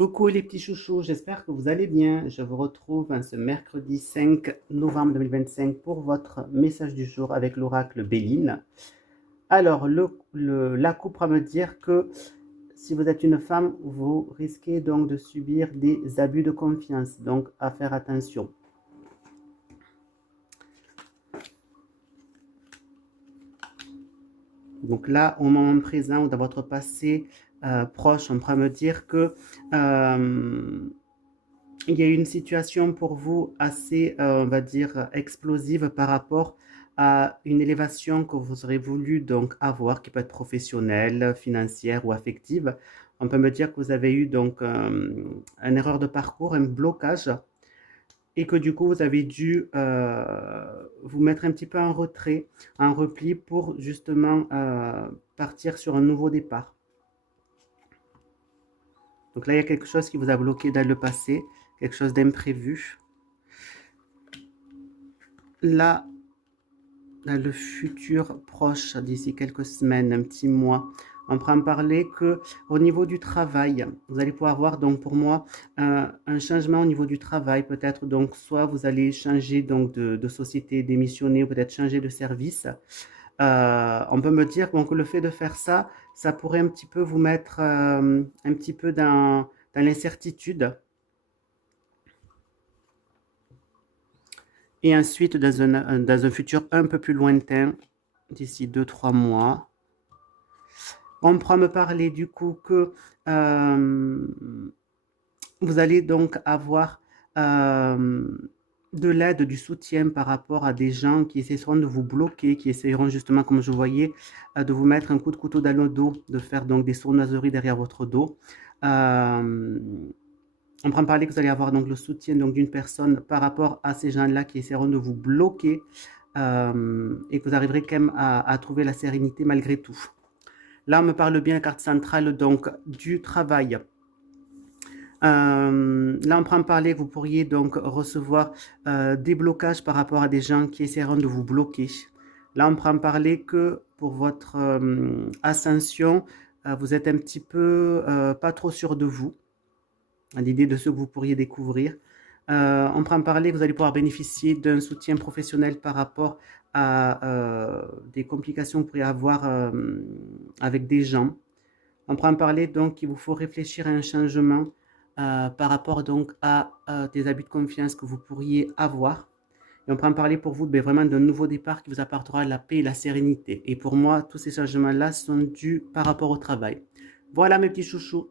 Coucou les petits chouchous, j'espère que vous allez bien. Je vous retrouve ce mercredi 5 novembre 2025 pour votre message du jour avec l'oracle Béline. Alors, la coupe va me dire que si vous êtes une femme, vous risquez donc de subir des abus de confiance, donc à faire attention. Donc là, au moment présent ou dans votre passé proche, on pourra me dire que il y a une situation pour vous assez, on va dire, explosive par rapport à une élévation que vous aurez voulu donc avoir, qui peut être professionnelle, financière ou affective. On peut me dire que vous avez eu donc une erreur de parcours, un blocage, et que du coup vous avez dû vous mettre un petit peu en retrait, en repli pour justement partir sur un nouveau départ. Donc là, il y a quelque chose qui vous a bloqué dans le passé, quelque chose d'imprévu. Là, dans le futur proche, d'ici quelques semaines, un petit mois, on pourra en parler que au niveau du travail, vous allez pouvoir voir donc pour moi un changement au niveau du travail, peut-être donc soit vous allez changer donc de société, démissionner, ou peut-être changer de service. On peut me dire bon, que le fait de faire ça, ça pourrait un petit peu vous mettre un petit peu dans l'incertitude. Et ensuite, dans un futur un peu plus lointain, d'ici 2-3 mois, on pourra me parler du coup que vous allez donc avoir de l'aide, du soutien par rapport à des gens qui essaieront de vous bloquer, qui essaieront justement, comme je voyais, de vous mettre un coup de couteau dans le dos, de faire donc des sournoiseries derrière votre dos. On prend parler que vous allez avoir donc le soutien donc d'une personne par rapport à ces gens-là qui essaieront de vous bloquer et que vous arriverez quand même à trouver la sérénité malgré tout. Là, on me parle bien la carte centrale donc du travail. Là, on prend parler que vous pourriez donc recevoir des blocages par rapport à des gens qui essaieront de vous bloquer. Là, on prend parler que pour votre ascension, vous êtes un petit peu pas trop sûr de vous, à l'idée de ce que vous pourriez découvrir. On prend parler que vous allez pouvoir bénéficier d'un soutien professionnel par rapport à des complications que vous pourriez avoir avec des gens. On prend parler donc qu'il vous faut réfléchir à un changement par rapport donc à des abus de confiance que vous pourriez avoir. Et on prend parler pour vous vraiment d'un nouveau départ qui vous apportera la paix et la sérénité. Et pour moi, tous ces changements-là sont dus par rapport au travail. Voilà mes petits chouchous.